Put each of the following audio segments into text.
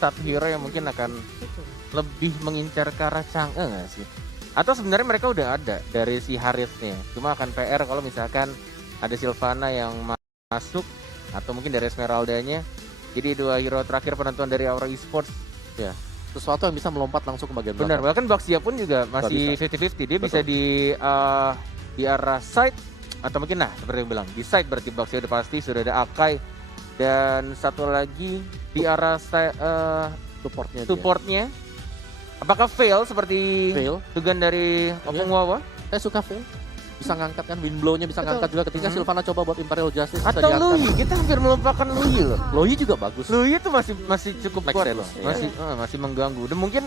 satu hero yang mungkin akan lebih mengincar ke arah Chang'e nggak sih? Atau sebenarnya mereka udah ada dari si Harithnya, cuma akan PR kalau misalkan ada Sylvana yang masuk atau mungkin dari Esmeraldanya. Jadi 2 hero terakhir penentuan dari Aura Esports. Ya, sesuatu yang bisa melompat langsung ke bagian Benar, belakang. bahkan Baxia pun juga masih 50-50. Dia bisa di arah side atau mungkin seperti yang bilang di side, berarti Baxia udah pasti sudah ada Akai dan satu lagi di arah supportnya. Apakah fail seperti Tugan dari Opung Wawa? Saya suka fail. Bisa ngangkat kan, Windblow-nya bisa ngangkat juga ketika Sylvana coba buat Imperial Justice. Atau Lui, kita hampir melupakan Lui loh. Lui juga bagus. Lui itu masih cukup kuat loh. Masih mengganggu. Dan mungkin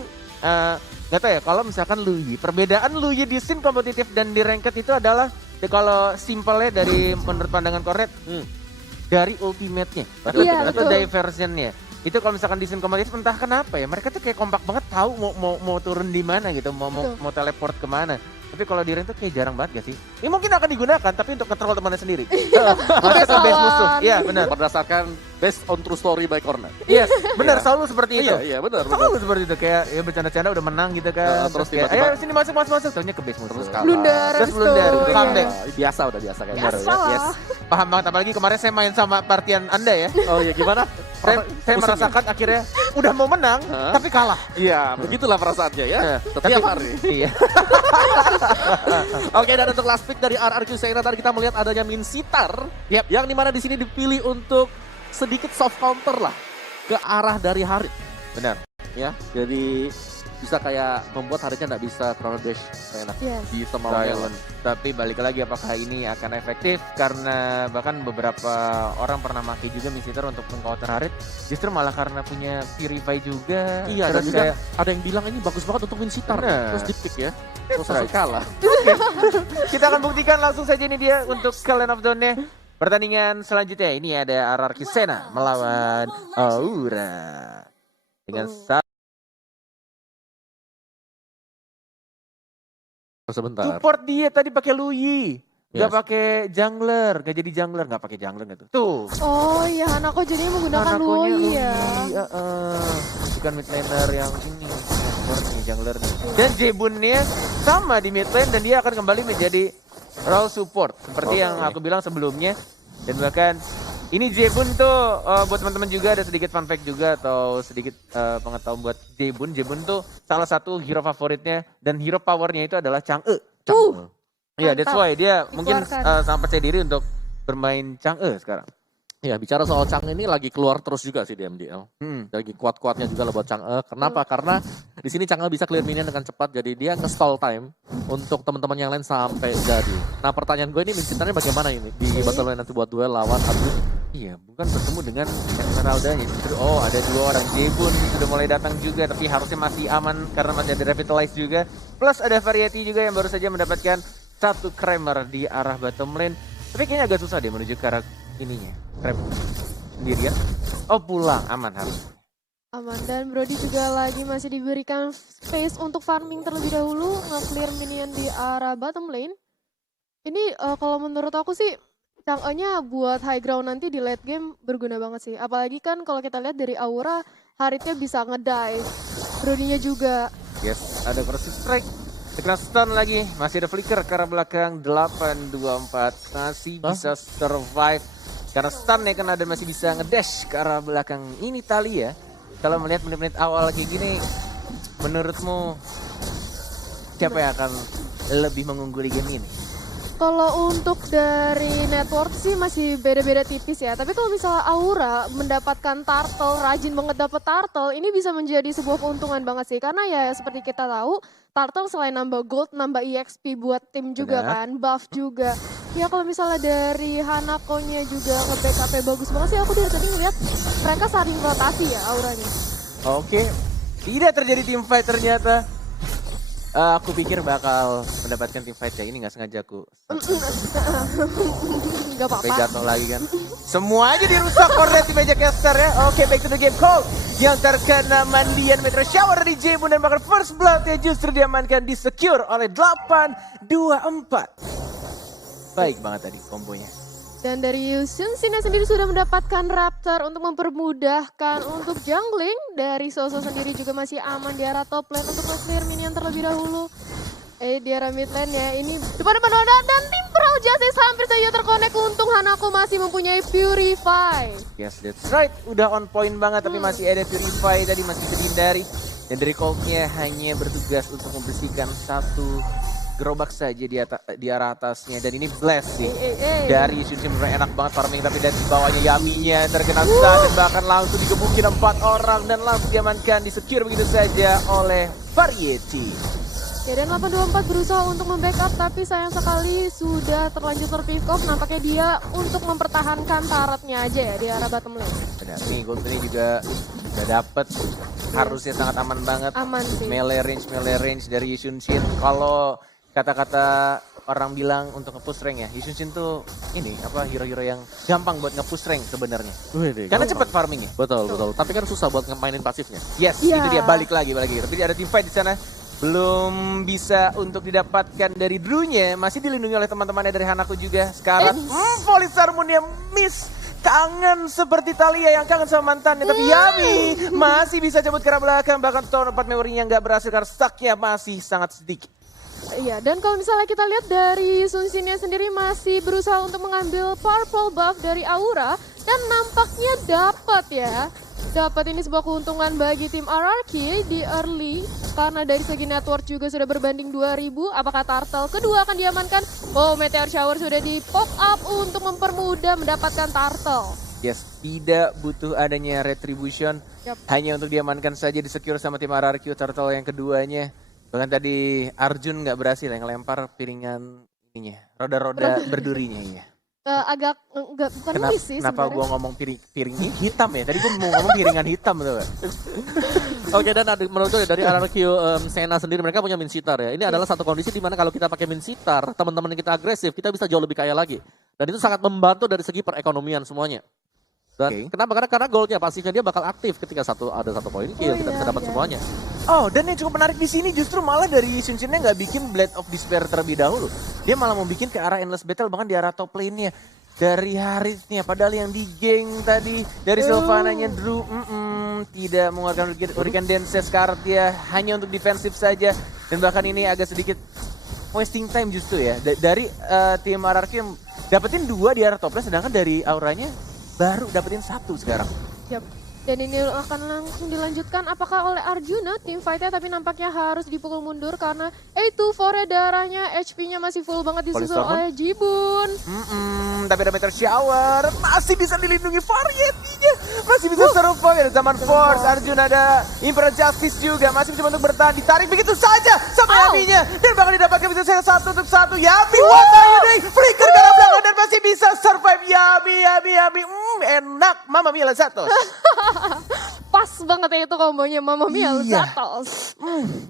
nggak tahu ya, kalau misalkan Lui, perbedaan Lui di scene kompetitif dan di ranked itu adalah kalau simpelnya dari menurut pandangan Kornet dari ultimate-nya atau diversionnya. Itu kalau misalkan di scene kompetitif entah kenapa ya, mereka tuh kayak kompak banget tahu mau turun di mana gitu, mau teleport kemana. Tapi kalau di rank tuh kayak jarang banget gak sih? Ini mungkin akan digunakan tapi untuk kontrol temannya sendiri. Masuk ke base musuh. Iya benar. Berdasarkan based on true story by Kornet. Yes, benar selalu seperti itu. Iya benar. Selalu seperti itu, kayak ya bercanda-canda udah menang gitu kan. Terus kayak, tiba-tiba ayo sini masuk. Taunya ke base musuh. Terus kalah. Blunder, comeback. Biasa kayak Biasa gitu. lah. Yes. Paham banget, apalagi kemarin saya main sama partian Anda ya. Oh iya, gimana? Saya merasakan akhirnya udah mau menang tapi kalah. Iya, begitulah perasaannya ya. Setiap hari. Iya. Oke, dan untuk last pick dari RRQ Sena tadi kita melihat adanya Min Sitar. Yang dimana di sini dipilih untuk sedikit soft counter lah ke arah dari Harith. Benar. Ya, jadi bisa kayak membuat Harithnya nggak bisa Chrono Dash enak. Di semaunya. Tapi balik lagi, apakah ini akan efektif? Karena bahkan beberapa orang pernah pakai juga Misitar untuk meng-counter Harith. Justru malah karena punya Purify juga. Iya, dan juga ada yang bilang ini bagus banget untuk Min Sitar. Terus di pick ya. Terus langsung kalah. Kita akan buktikan langsung saja ini dia untuk Clan of Dawn-nya. Pertandingan selanjutnya ini ada RRQ Sena melawan Aura. Dengan sebentar. support dia tadi pakai Lui. Gak pakai jungler, gak jadi jungler, gak pakai jungler gitu. Tuh. Oh iya, Hanako jadi menggunakan Lui ya. Bukan mid laner yang ini, jungler nih. Dan Jebunnya sama di mid lane dan dia akan kembali menjadi role support seperti yang aku bilang sebelumnya. Dan bahkan ini Jebun tuh buat teman-teman juga ada sedikit fun fact juga atau sedikit pengetahuan buat Jebun. Jebun tuh salah satu hero favoritnya dan hero powernya itu adalah Chang'e. Iya, that's why dia mungkin sangat percaya diri untuk bermain Chang'e sekarang. Ya, bicara soal Chang'e ini lagi keluar terus juga sih di MDL. Lagi kuat-kuatnya juga buat Chang'e. Kenapa? Karena di sini Chang'e bisa clear minion dengan cepat, jadi dia nge-stall time untuk teman-teman yang lain sampai jadi. Nah, pertanyaan gue ini Mincintannya bagaimana ini di battle line nanti buat duel lawan Abdul? Iya, bukan bertemu dengan Esmeraldanya. Justru ada 2 orang Jebun sudah mulai datang juga, tapi harusnya masih aman karena masih ada Revitalize juga. Plus ada Variety juga yang baru saja mendapatkan 1 Kramer di arah bottom lane. Tapi kayaknya agak susah deh menuju ke arah ininya. Kramer sendirian. Oh, pulang, aman harus. Aman, dan Brody juga lagi masih diberikan space untuk farming terlebih dahulu, nge-clear minion di arah bottom lane. Ini kalau menurut aku sih Chang'e-nya buat high ground nanti di late game berguna banget sih. Apalagi kan kalau kita lihat dari Aura, Harithnya bisa ngedive, Brody-nya juga. Yes, ada corrosive strike. Kena stun lagi, masih ada flicker ke arah belakang 8-2-4. Masih bisa survive. Karena stun ya karena ada masih bisa ngedash ke arah belakang. Ini Talia. Kalau melihat menit-menit awal kayak gini, menurutmu siapa yang akan lebih mengungguli game ini? Kalau untuk dari network sih masih beda-beda tipis ya. Tapi kalau misalnya Aura mendapatkan turtle, rajin banget dapet turtle, ini bisa menjadi sebuah keuntungan banget sih. Karena ya seperti kita tahu, turtle selain nambah gold, nambah EXP buat tim juga kan, buff juga. Ya kalau misalnya dari Hanako-nya juga nge-backupnya bagus banget sih. Aku dari tadi ngeliat mereka saling rotasi ya Auranya. Oke, tidak terjadi team fight ternyata. Aku pikir bakal mendapatkan team fight ya, ini gak sengaja aku. Gak apa-apa. Sampai jatuh lagi kan. Semua aja dirusak Kornet di meja caster ya. Oke, back to the game call. Yang terkena mandian Metro Shower dari Jebun dan bahkan first blood ya justru diamankan, di secure oleh 8-2-4. Baik banget tadi kombonya. Dan dari Yusun, Sina sendiri sudah mendapatkan Raptor untuk mempermudahkan untuk jungling. Dari Soso sendiri juga masih aman di arah top lane untuk nge-clear minion terlebih dahulu. Di arah mid lane ya, ini depan-depan dan tim Pearl Justice hampir saja terkonek. Untung Hanako masih mempunyai Purify. Yes, that's right. Udah on point banget tapi masih ada Purify tadi masih bisa dihindari. Dan dari Colt-nya hanya bertugas untuk membersihkan satu gerobak saja di arah atasnya. Dan ini blast sih. Dari Yusun enak banget farming tapi dari bawahnya Yaminya terkena stun dan bahkan langsung digebukin 4 orang dan langsung diamankan, di-secure begitu saja oleh Variety. Ya, dan 824 berusaha untuk membackup tapi sayang sekali sudah terlanjur terpick off. Nampaknya dia untuk mempertahankan turretnya aja ya di arah bottom lane. Benar, nih Gold ini juga udah dapet. Harusnya sangat aman banget. Aman sih. Melee range dari Yusun Shin. Kalau kata-kata orang bilang untuk nge-push rank ya, Yusun Shin tuh ini apa hero-hero yang gampang buat nge-push rank sebenarnya. Karena cepet farmingnya. Betul. Tapi kan susah buat ngemainin pasifnya. Yes, itu dia balik lagi. Tapi ada team fight di sana. Belum bisa untuk didapatkan dari Drew-nya. Masih dilindungi oleh teman-temannya dari Hanako juga. Sekarang Polisar Moon yang miss. Kangen seperti Talia yang kangen sama mantannya. Tapi Yami masih bisa cabut ke arah belakang. Bahkan tahun 4 memorinya nggak berhasil karena stuck-nya masih sangat sedikit. Iya, dan kalau misalnya kita lihat dari Sun Shin-nya sendiri masih berusaha untuk mengambil purple buff dari Aura. Dan nampaknya dapat ya. Dapat ini sebuah keuntungan bagi tim RRQ di early. Karena dari segi network juga sudah berbanding 2000. Apakah Turtle kedua akan diamankan? Oh, Meteor Shower sudah di pop up untuk mempermudah mendapatkan Turtle. Yes, tidak butuh adanya retribution. Hanya untuk diamankan saja, di-secure sama tim RRQ Turtle yang keduanya. Bahkan tadi Arjun nggak berhasil yang ngelempar piringan ininya, roda-roda berdurinya ya. Agak enggak, bukan miss sih Kenapa sebenarnya. gue ngomong piring hitam ya? Tadi gue mau ngomong piringan hitam tuh. Oke, dan menurut gue dari RRQ Sena sendiri mereka punya Minsitar ya. Ini adalah satu kondisi di mana kalau kita pakai Minsitar, teman-teman kita agresif, kita bisa jauh lebih kaya lagi. Dan itu sangat membantu dari segi perekonomian semuanya. Dan kenapa? Karena goldnya pasifnya dia bakal aktif ketika ada satu poin kill, kita bisa dapat semuanya. Oh, dan yang cukup menarik di sini justru malah dari Yusun Shin-nya nggak bikin Blade of Despair terlebih dahulu. Dia malah mau bikin ke arah Endless Battle, bahkan di arah top lane-nya. Dari Harith-nya, padahal yang di geng tadi, dari Sylvana-nya Drew, tidak mengeluarkan Hurricane Dance sekarang dia hanya untuk defensif saja. Dan bahkan ini agak sedikit wasting time justru ya. Dari tim RRQ yang dapetin 2 di arah top lane, sedangkan dari Auranya baru dapetin 1 sekarang. Yap. Dan ini akan langsung dilanjutkan apakah oleh Arjuna tim fight-nya, tapi nampaknya harus dipukul mundur karena A24 darahnya, HP-nya masih full banget disusul oleh Jibun. Tapi ada Meteor Shower, masih bisa dilindungi Variety-nya, masih bisa survive. Zaman Force, Arjuna ada Imperial Justice juga, masih mencoba untuk bertahan, ditarik begitu saja sama Yami-nya. Dan bahkan didapatkan bisa saya 1 untuk 1. Yami, what are you doing? Flicker ke arah belakang dan masih bisa survive. Yami. Enak, Mama Mia Lazatos. Pas banget ya itu kombonya Mama Mia Zatos.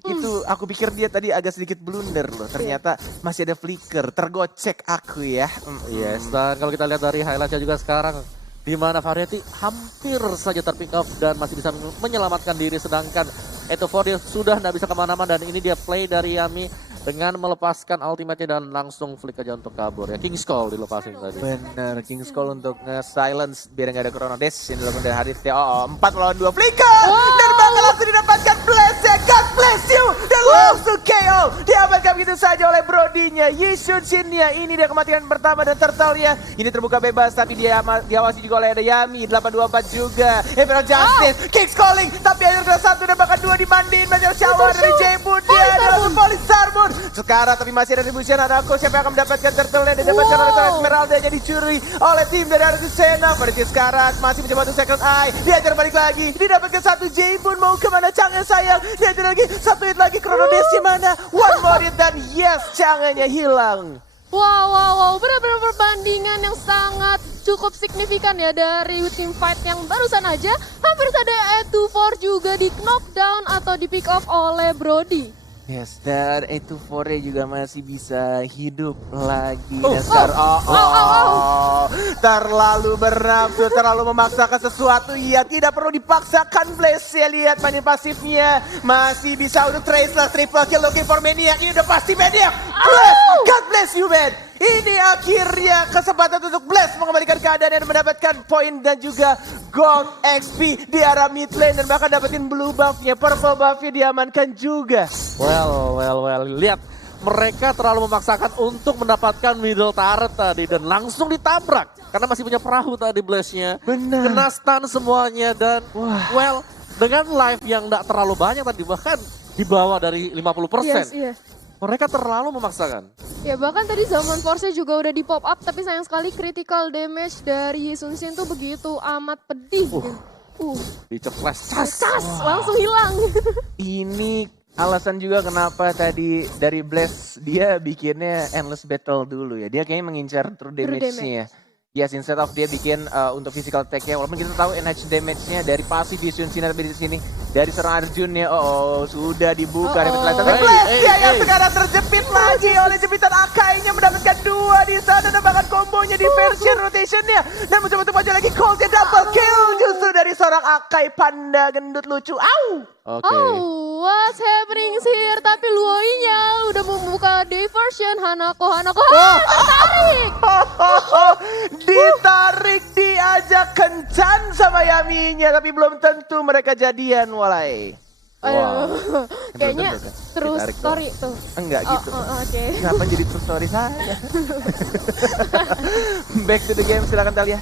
Itu aku pikir dia tadi agak sedikit blunder loh. Ternyata masih ada flicker, tergocek aku ya. Yes, dan kalau kita lihat dari highlightnya juga sekarang, di mana Variety hampir saja terpick up dan masih bisa menyelamatkan diri, sedangkan Eto'o sudah tidak bisa kemana-mana, dan ini dia play dari Yami dengan melepaskan ultimate-nya dan langsung flick aja untuk kabur ya. King's Call dilepasin tadi. Bener, King's Call untuk nge-silence biar nggak ada Chrono Dash yang dilakukan dari Harith. 4 melawan 2 flicker dan bakal langsung didapatkan blast ya. God bless you, dan langsung KO diamankan begitu saja oleh Brody-nya. Yusun Shin-nya, ini dia kematian pertama, dan Turtle-nya ini terbuka bebas tapi dia diawasi juga oleh ada Yami. 824 juga Emerald Justice, King's Calling, tapi hanya kena 1 dan bahkan 2 dimandiin. Meteor Shower dari Jebun, dia adalah Polisar Moon. Sekarang tapi masih ada retribution, ada aku siapa yang akan mendapatkan Turtle-nya, didapatkan oleh Esmeralda, jadi dicuri oleh tim dari Arjun Sena. Berarti sekarang masih mencoba untuk second eye, diajar balik lagi, didapatkan 1 Jebun. Mau kemana Chang'e sayang, diajar lagi 1 hit lagi, Chrono Dash mana, one more hit dan yes, Chang'e-nya hilang. Wow, benar-benar perbandingan yang sangat cukup signifikan ya dari tim fight yang barusan aja. Hampir saja A24 juga di knockdown atau di pick off oleh Brody. Yes, dan A24 juga masih bisa hidup lagi. Terlalu bernafsu, terlalu memaksakan sesuatu. Ya, tidak perlu dipaksakan. Blaze ya, lihat mainin pasifnya. Masih bisa untuk Traceless, triple kill looking for Maniac. Ini udah pasti Maniac. God bless you, man. Ini akhirnya kesempatan untuk Blast mengembalikan keadaan dan mendapatkan poin dan juga gold XP di arah mid lane. Dan bahkan dapetin blue buff-nya, purple buff-nya diamankan juga. Well. Lihat, mereka terlalu memaksakan untuk mendapatkan middle turret tadi dan langsung ditabrak. Karena masih punya perahu tadi Blaze-nya. Benar. Kena stun semuanya dan dengan life yang gak terlalu banyak tadi, bahkan di bawah dari 50%. Yes, iya. Mereka terlalu memaksakan. Ya bahkan tadi zaman Force juga udah di pop up, tapi sayang sekali critical damage dari Sun Shin tuh begitu amat pedih. Diceples, Langsung hilang. Ini alasan juga kenapa tadi dari Blast dia bikinnya endless battle dulu ya. Dia kayaknya mengincar true damage-nya. Yes, instead of dia bikin untuk physical attack-nya, walaupun kita tahu NH damage-nya dari pasif di Sun Shin tapi di sini dari serangan Arjun ya, sudah dibuka. Tapi Blast dia yang sekarang terjepit lagi oleh jepitan Akai-nya, mendapatkan 2 di sana dan bahkan kombonya di version rotation-nya. Dan mencoba untuk maju lagi, Colt-nya double kill justru dari seorang Akai panda gendut lucu. What's happening here? Tapi Luoinya udah membuka diversion. Hanako tertarik. Ditarik, diajak kencan sama Yaminya, tapi belum tentu mereka jadian, walai. Aduh, kayaknya terus story tuh. Enggak gitu. Oke. Kenapa jadi true story saja? Back to the game, silakan Talia.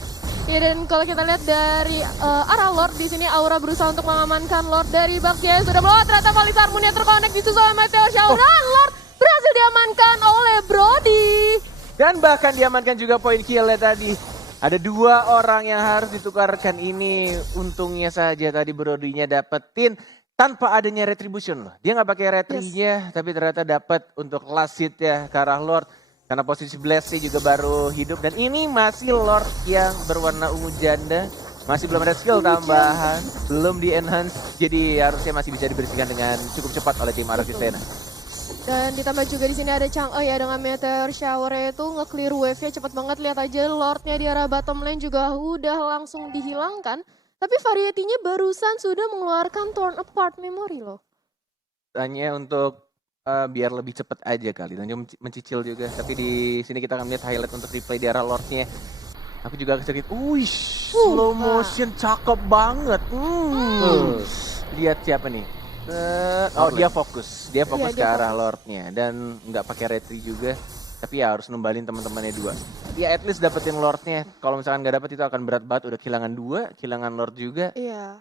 Ya, dan kalau kita lihat dari arah Lord di sini Aura berusaha untuk mengamankan Lord dari Baktia yang sudah melewat. Ternyata Valis Harmonia terkonek disusul oleh Meteor Shower dan Lord berhasil diamankan oleh Brody. Dan bahkan diamankan juga poin kill-nya tadi. Ada 2 orang yang harus ditukarkan ini. Untungnya saja tadi Brody-nya dapetin tanpa adanya retribution loh. Dia nggak pakai retri-nya, tapi ternyata dapat untuk last hit ya ke arah Lord. Karena posisi Blast juga baru hidup. Dan ini masih Lord yang berwarna ungu janda. Masih belum ada skill tambahan. Belum di-enhance. Jadi harusnya masih bisa dibersihkan dengan cukup cepat oleh tim Arokisena. Dan ditambah juga di sini ada Chang'e ya dengan Meteor Shower itu nge-clear wave-nya cepat banget. Lihat aja Lord-nya di arah bottom lane juga udah langsung dihilangkan. Tapi Variety-nya barusan sudah mengeluarkan Torn Apart Memory loh. Hanya untuk biar lebih cepat aja kali. Dan juga mencicil juga. Tapi di sini kita akan lihat highlight untuk replay di arah Lord-nya. Aku juga sedikit, slow motion cakep banget. Lihat siapa nih. Dia fokus ke arah Lord-nya dan nggak pakai retri juga, tapi ya harus numbalin teman-temannya 2. Ya at least dapetin Lord-nya. Kalau misalkan nggak dapet itu akan berat banget. Udah kehilangan 2, kehilangan Lord juga. Iya.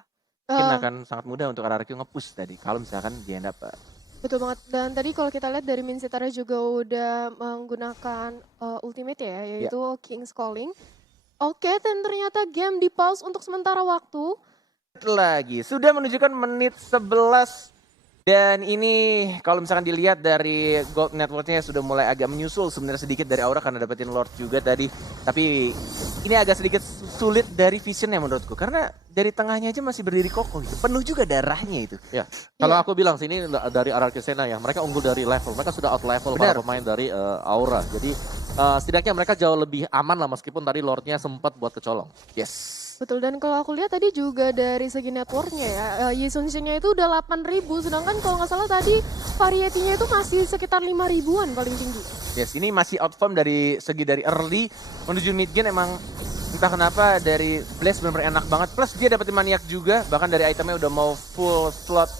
Mungkin akan sangat mudah untuk RRQ nge-push tadi. Kalau misalkan dia dapat. Betul banget. Dan tadi kalau kita lihat dari Min Sitara juga udah menggunakan ultimate ya, yaitu King's Calling. Oke, dan ternyata game di pause untuk sementara waktu. Lagi sudah menunjukkan menit 11 dan ini kalau misalkan dilihat dari gold networknya sudah mulai agak menyusul sebenarnya sedikit dari Aura karena dapetin Lord juga tadi, tapi ini agak sedikit sulit dari visionnya menurutku karena dari tengahnya aja masih berdiri kokoh gitu. Penuh juga darahnya itu ya. Kalau aku bilang sini dari Arokisena ya, mereka unggul dari level, mereka sudah out level para pemain dari Aura, jadi setidaknya mereka jauh lebih aman lah meskipun tadi Lordnya sempat buat kecolong. Yes. Betul, dan kalau aku lihat tadi juga dari segi networknya ya, Yi Sun Shin-nya itu udah 8.000, sedangkan kalau nggak salah tadi Variety-nya itu masih sekitar 5.000-an paling tinggi. Yes, ini masih outform dari segi dari early menuju mid game emang entah kenapa dari Blaze benar-benar enak banget. Plus dia dapetin maniak juga, bahkan dari itemnya udah mau full slot.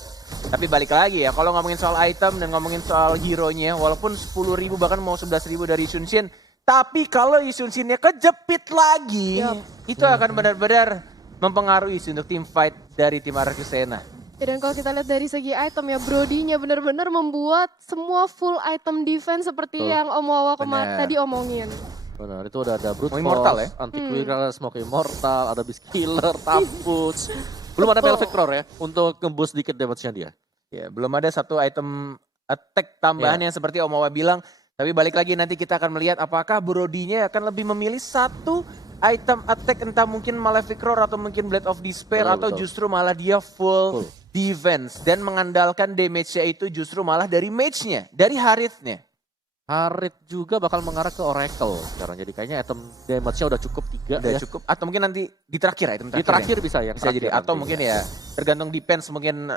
Tapi balik lagi ya, kalau ngomongin soal item dan ngomongin soal hero-nya, walaupun 10.000 bahkan mau 11.000 dari Sun Shin, tapi kalau Sun Shin-nya kejepit lagi, itu akan benar-benar mempengaruhi untuk tim fight dari tim Arokisena. Ya, dan kalau kita lihat dari segi item ya, Brody-nya benar-benar membuat semua full item defense seperti yang Om Wawa tadi omongin. Benar, itu udah ada Brute Immortal Force, ya? Anti-Quirrell, Smoke Immortal, ada Beast Killer, Taputs. Belum ada Velvector ya untuk nge-boost dikit damage-nya dia. Ya, belum ada satu item attack tambahan yang seperti Om Wawa bilang. Tapi balik lagi nanti kita akan melihat apakah Brody-nya akan lebih memilih satu item attack, entah mungkin Malefic Roar atau mungkin Blade of Despair, atau justru malah dia full defense dan mengandalkan damage-nya itu justru malah dari mage-nya, dari Harith-nya. Harith juga bakal mengarah ke Oracle sekarang, jadi kayaknya item damage-nya udah cukup 3 udah cukup, atau mungkin nanti di terakhir item di terakhir bisa ya, bisa jadi, atau mungkin ya tergantung defense, mungkin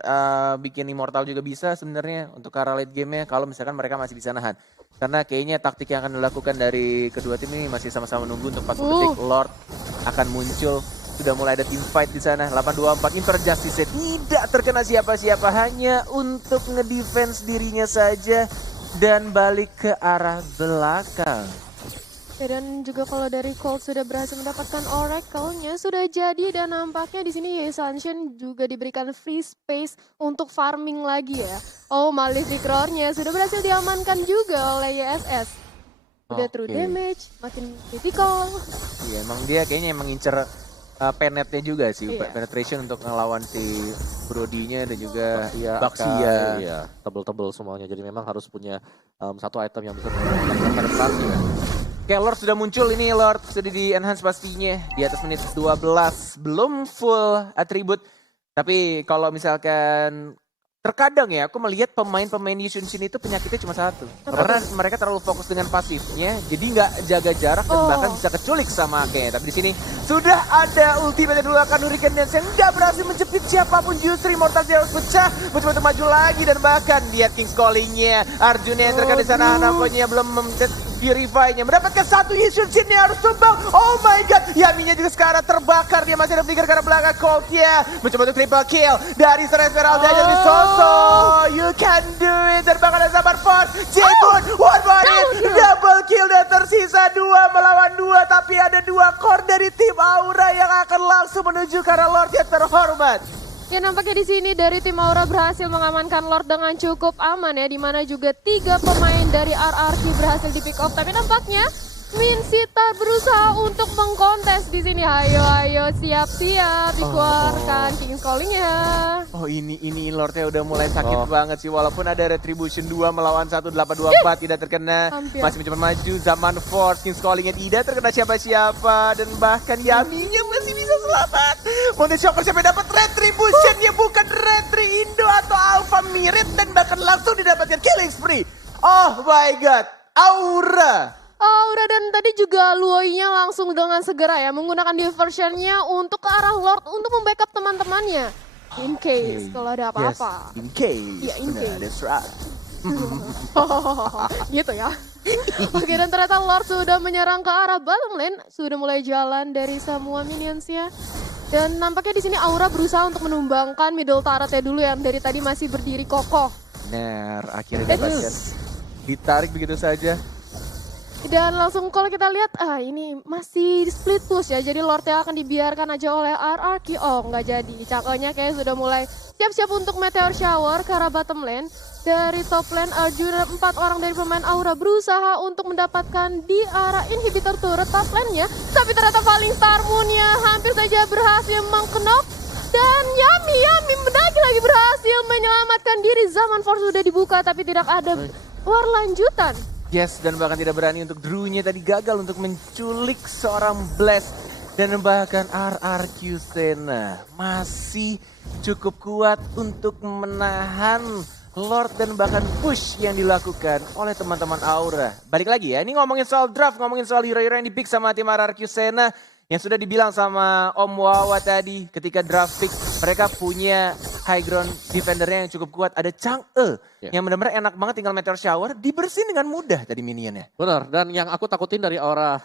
bikin Immortal juga bisa sebenarnya untuk ke arah late game-nya kalau misalkan mereka masih bisa nahan. Karena kayaknya taktik yang akan dilakukan dari kedua tim ini masih sama-sama nunggu untuk 40 detik. Lord akan muncul. Sudah mulai ada team fight di sana. 824 Injustice tidak terkena siapa-siapa, hanya untuk ngedefense dirinya saja dan balik ke arah belakang. Ya, dan juga kalau dari Colt sudah berhasil mendapatkan Oracle-nya sudah jadi, dan nampaknya di sini Sunshine juga diberikan free space untuk farming lagi ya. Oh, Malefic Roar-nya sudah berhasil diamankan juga oleh YSS. Udah true damage, makin critical. Iya, emang dia kayaknya emang ngincer penetnya juga sih, penetration untuk ngelawan si Brody-nya dan juga Baxia. Iya, tebel-tebel semuanya. Jadi memang harus punya satu item yang bisa melakukan penetrasi ya. Oke, Lord sudah muncul ini, Lord sudah di enhance pastinya di atas menit 12, belum full atribut. Tapi kalau misalkan terkadang ya aku melihat pemain-pemain Yushun-Shin itu penyakitnya cuma satu. Karena mereka terlalu fokus dengan pasifnya, jadi nggak jaga jarak dan bahkan bisa keculik sama Ake. Tapi di sini sudah ada ultimate yang dilakukan Hurricane Dance yang nggak berhasil menjepit siapapun, justru Immortal harus pecah, mencoba untuk maju lagi dan bahkan lihat King's Calling-nya. Arjuna yang terkena di sana, Hanaponya belum Purify-nya mendapatkan satu Yushun-Shin yang harus tumbang. Oh my god, Yaminya juga sekarang terbakar, dia masih ada flicker ke arah belakang. Colt-nya mencoba untuk triple kill dari Sora Esmeralda dari Soso. You can do it, dan bahkan ada Sabar Force, J-Boon, one more hit, double kill dan tersisa 2 melawan 2. Tapi ada 2 core dari tim Aura yang akan langsung menuju ke arah Lord yang terhormat. Ya, nampaknya di sini dari tim Aura berhasil mengamankan Lord dengan cukup aman ya, di mana juga 3 pemain dari RRQ berhasil di pick off. Tapi nampaknya Minsita berusaha untuk mengkontes di sini. Ayo siap-siap dikeluarkan King's Calling-nya. Oh, ini Lordnya udah mulai sakit banget sih, walaupun ada Retribution 2 melawan 1 824 tidak terkena. Masih mencoba maju, Zaman Force, King's Calling-nya tidak terkena siapa-siapa, dan bahkan Yaminya masih bisa selamat. Monte Shocker siapa yang dapat Retribution-nya, bukan Retri Indo atau Alpha Mirit, dan bahkan langsung didapatkan killing spree. Oh my god, Aura. Aura dan tadi juga Luoy-nya langsung dengan segera ya menggunakan diversion-nya untuk ke arah Lord untuk membackup teman-temannya. In case kalau ada apa-apa. Yes, in case. Ya, in case. That's right. Gitu ya. Oke, dan ternyata Lord sudah menyerang ke arah bottom lane, sudah mulai jalan dari semua minions-nya. Dan nampaknya di sini Aura berusaha untuk menumbangkan middle turret-nya dulu yang dari tadi masih berdiri kokoh. Benar, akhirnya dapatkan. Ditarik begitu saja. Dan langsung kalau kita lihat, ini masih split push ya. Jadi Lordnya akan dibiarkan aja oleh RRQ. Oh, nggak jadi. Cakenya kayak sudah mulai siap-siap untuk Meteor Shower ke arah bottom lane. Dari top lane, Arjuna 4 orang dari pemain Aura berusaha untuk mendapatkan di arah inhibitor turret top lane-nya. Tapi ternyata Falling Star Moon-nya hampir saja berhasil mengkenok. Dan Yami lagi berhasil menyelamatkan diri. Zaman Force sudah dibuka tapi tidak ada war lanjutan. Yes, dan bahkan tidak berani untuk Drew-nya tadi gagal untuk menculik seorang Blast. Dan bahkan RRQ Sena masih cukup kuat untuk menahan Lord dan bahkan push yang dilakukan oleh teman-teman Aura. Balik lagi ya, ini ngomongin soal draft, ngomongin soal hero-hero yang di-pick sama tim RRQ Sena. Yang sudah dibilang sama Om Wawa tadi ketika draft pick, mereka punya high ground defendernya yang cukup kuat. Ada Chang'e yang benar-benar enak banget, tinggal Meteor Shower dibersihin dengan mudah tadi minionnya. Benar, dan yang aku takutin dari Aura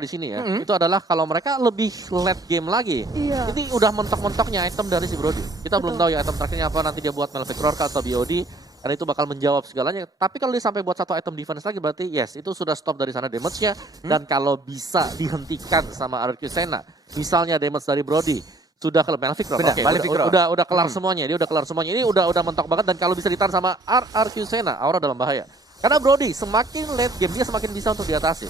di sini ya, itu adalah kalau mereka lebih late game lagi. Iya. Ini udah mentok-mentoknya item dari si Brody. Kita belum tahu ya item terakhirnya apa, nanti dia buat Malefic Roar atau BOD. Karena itu bakal menjawab segalanya. Tapi kalau dia sampai buat satu item defense lagi, berarti yes, itu sudah stop dari sana damage-nya. Dan kalau bisa dihentikan sama RRQ Sena, misalnya damage dari Brody, sudah ke Malefic Roar. Oke, udah kelar semuanya. Dia udah kelar semuanya. Ini udah mentok banget, dan kalau bisa ditahan sama RRQ Sena, Aura dalam bahaya. Karena Brody semakin late game dia semakin bisa untuk diatasi.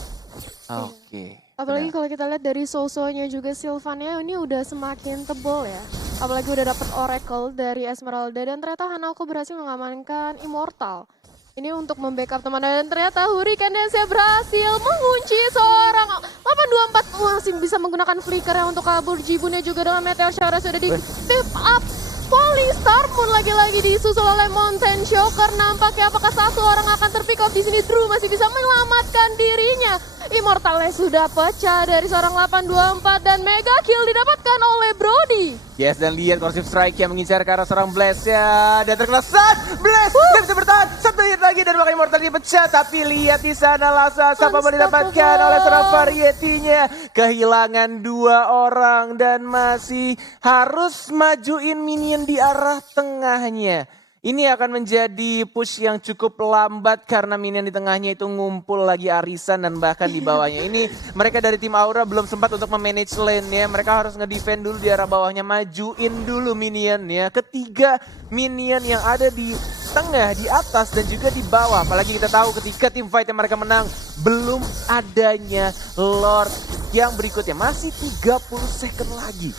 Oke. Apalagi kalau kita lihat dari Soso-nya juga Sylvan-nya ini udah semakin tebal ya. Apalagi udah dapet Oracle dari Esmeralda, dan ternyata Hanako berhasil mengamankan Immortal. Ini untuk membackup teman, dan ternyata Hurricane Dance berhasil mengunci seorang 824 masih bisa menggunakan flicker untuk kabur. Jibunnya juga dengan Meteor Shower sudah di tip up. Falling Star Moon lagi-lagi disusul oleh Mountain Shocker. Nampaknya apakah satu orang akan terpick off di sini? Drew masih bisa menyelamatkan dirinya. Immortalnya sudah pecah dari seorang 824 dan mega kill didapatkan oleh Brody. Yes, dan lihat Corsive Strike yang mengincar ke arah seorang Blaze ya. Dan terkena stun. Blaze tidak bisa bertahan. 1 hit lagi dan bahkan Immortal dipecah. Tapi lihat di sana Lasa siapa mau didapatkan oleh seorang Variety-nya. Kehilangan 2 orang dan masih harus majuin minion di arah tengahnya. Ini akan menjadi push yang cukup lambat karena minion di tengahnya itu ngumpul lagi arisan dan bahkan di bawahnya. Ini mereka dari tim Aura belum sempat untuk memanage lane-nya. Mereka harus nge-defend dulu di arah bawahnya, majuin dulu minionnya. Ketiga minion yang ada di tengah, di atas dan juga di bawah. Apalagi kita tahu ketika tim fight yang mereka menang belum adanya Lord yang berikutnya. Masih 30 second lagi.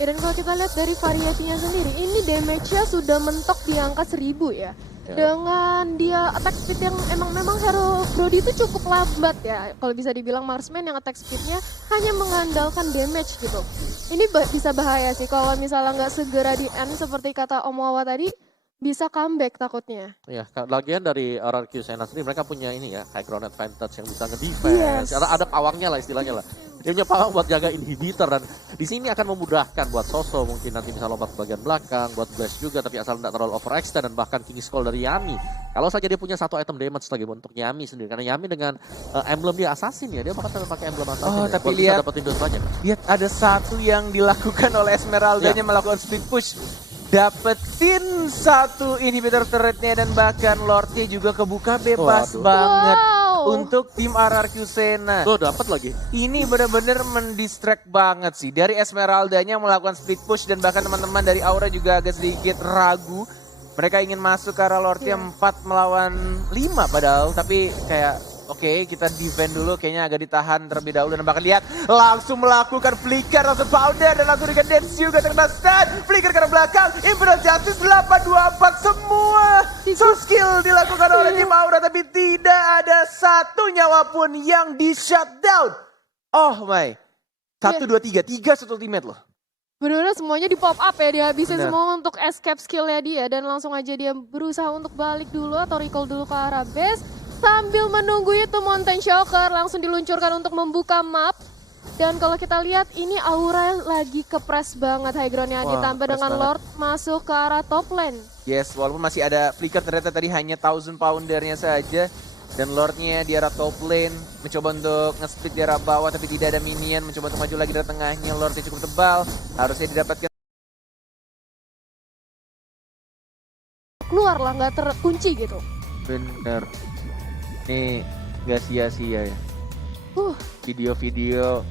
Ya, dan kalau kita lihat dari Variety-nya sendiri, ini damage-nya sudah mentok di angka 1000 ya. Dengan dia attack speed yang memang hero Brody itu cukup lambat ya. Kalau bisa dibilang marksman yang attack speed-nya hanya mengandalkan damage gitu. Ini bisa bahaya sih kalau misalnya nggak segera di end seperti kata Om Wawa tadi, bisa comeback takutnya. Iya, lagian dari RRQ Sena sendiri mereka punya ini ya, high ground advantage yang bisa nge-defense. Karena ada pawangnya lah istilahnya lah. Dia punya pawang buat jaga inhibitor dan di sini akan memudahkan buat Soso mungkin nanti bisa lompat ke bagian belakang, buat Blast juga tapi asal tidak terlalu overextend dan bahkan King's Call dari Yami. Kalau saja dia punya 1 item damage lagi untuk Yami sendiri karena Yami dengan emblem dia assassin ya, dia bakal pakai emblem assassin. Oh, ya, tapi buat lihat bisa dapetin dose banyak. Lihat ada satu yang dilakukan oleh Esmeralda-nya melakukan split push. Dapetin 1 inhibitor turretnya dan bahkan Lordnya juga kebuka bebas banget untuk tim RRQ Sena. Tuh dapat lagi. Ini benar-benar mendistract banget sih. Dari Esmeralda-nya melakukan split push dan bahkan teman-teman dari Aura juga agak sedikit ragu. Mereka ingin masuk ke arah Lordnya 4 melawan 5 padahal. Tapi kayak oke, kita defend dulu, kayaknya agak ditahan terlebih dahulu. Dan bahkan lihat, langsung melakukan flicker, langsung powder, dan langsung dikasih dance juga terkena stun. Flicker ke arah belakang, Imperial Justice 824 semua. So skill dilakukan oleh tim Aura, tapi tidak ada 1 nyawa pun yang di shutdown. Oh my, 1, 2, 3, 3 satu ultimate loh. Benar-benar semuanya di pop up ya, dihabisin semua untuk escape skillnya dia. Dan langsung aja dia berusaha untuk balik dulu atau recall dulu ke arah base. Sambil menunggu itu Mountain Shocker langsung diluncurkan untuk membuka map. Dan kalau kita lihat ini Aura lagi kepres banget high ground-nya. Ditambah dengan Lord masuk ke arah top lane. Yes, walaupun masih ada flicker ternyata tadi hanya 1000 poundernya saja. Dan Lordnya di arah top lane mencoba untuk nge-split di arah bawah tapi tidak ada minion. Mencoba untuk maju lagi dari tengahnya, Lordnya cukup tebal. Harusnya didapatkan. Keluar lah, nggak terkunci gitu. Bener. Nih gak sia-sia ya. Video-video